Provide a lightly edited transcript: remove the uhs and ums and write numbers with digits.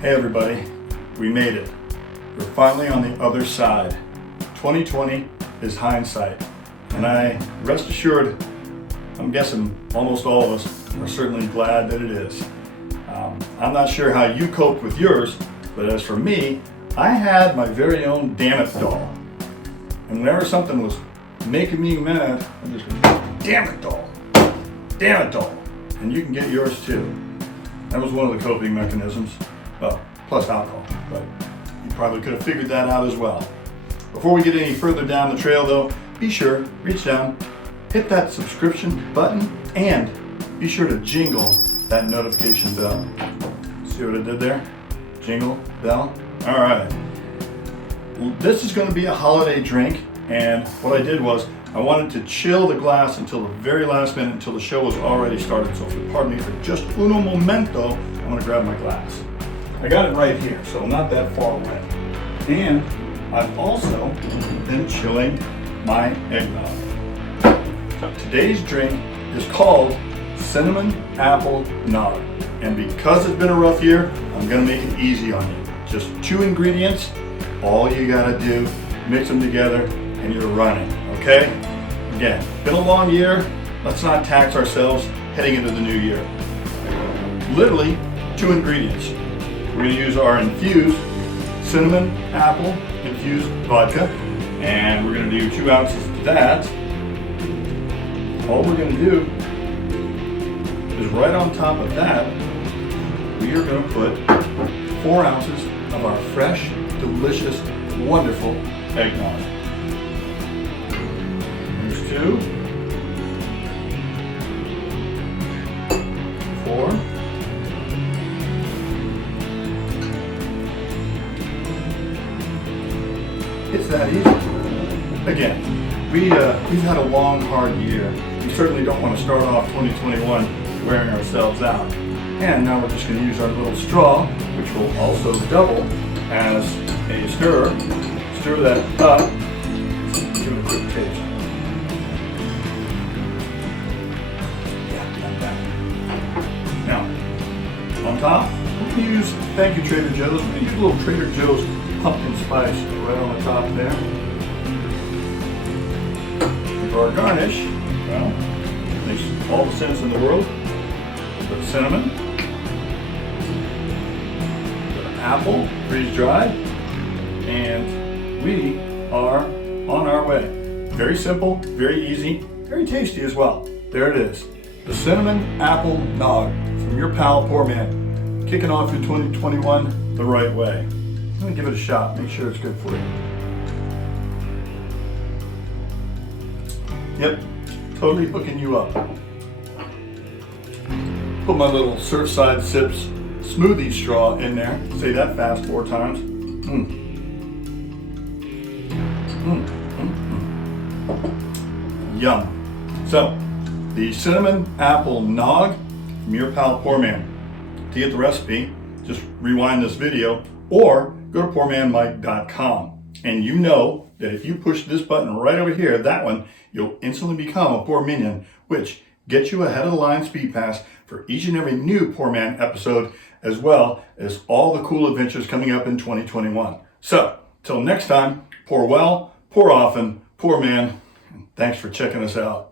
Hey everybody, we made it. We're finally on the other side. 2020 is hindsight, and rest assured, I'm guessing almost all of us are certainly glad that it is. I'm not sure how you coped with yours, but as for me, I had my very own Dammit doll. And whenever something was making me mad, I just go, Dammit doll, Dammit doll. And you can get yours too. That was one of the coping mechanisms. Well, plus alcohol, but you probably could have figured that out as well. Before we get any further down the trail though, be sure, reach down, hit that subscription button, and be sure to jingle that notification bell. See what I did there? Jingle, bell. All right. This is going to be a holiday drink, and what I did was I wanted to chill the glass until the very last minute, until the show was already started. So if you pardon me for just uno momento, I'm going to grab my glass. I got it right here, so not that far away. And I've also been chilling my eggnog. Today's drink is called Cinnamon Apple Nog. And because it's been a rough year, I'm gonna make it easy on you. Just 2 ingredients, all you gotta do, mix them together, and you're running, okay? Again, been a long year, let's not tax ourselves heading into the new year. Literally, 2 ingredients. We're going to use our Infuse cinnamon apple infused vodka, and we're going to do 2 ounces of that. All we're going to do is right on top of that, we are going to put 4 ounces of our fresh, delicious, wonderful eggnog. There's 2, 4. It's that easy. Again, we've had a long, hard year. We certainly don't want to start off 2021 wearing ourselves out. And now we're just going to use our little straw, which will also double as a stirrer. Stir that up. Give it a quick taste. Yeah, now, on top, we're going to use, thank you Trader Joe's, we're going to use a little Trader Joe's pumpkin spice right on the top there. And for our garnish, well, makes all the sense in the world. Put cinnamon, put apple, freeze dried, and we are on our way. Very simple, very easy, very tasty as well. There it is, the Cinnamon Apple Nog from your pal PourMan's, kicking off your 2021 the right way. I'm going to give it a shot, make sure it's good for you. Yep, totally hooking you up. Put my little Surfside Sips smoothie straw in there. Say that fast 4 times. Yum. So, the Cinnamon Apple Nog from your pal PourMan's. To get the recipe, just rewind this video or go to PourManMike.com, and you know that if you push this button right over here, that one, you'll instantly become a Pour Minion, which gets you ahead of the line speed pass for each and every new PourMan episode, as well as all the cool adventures coming up in 2021. So, till next time, pour well, pour often, PourMan, and thanks for checking us out.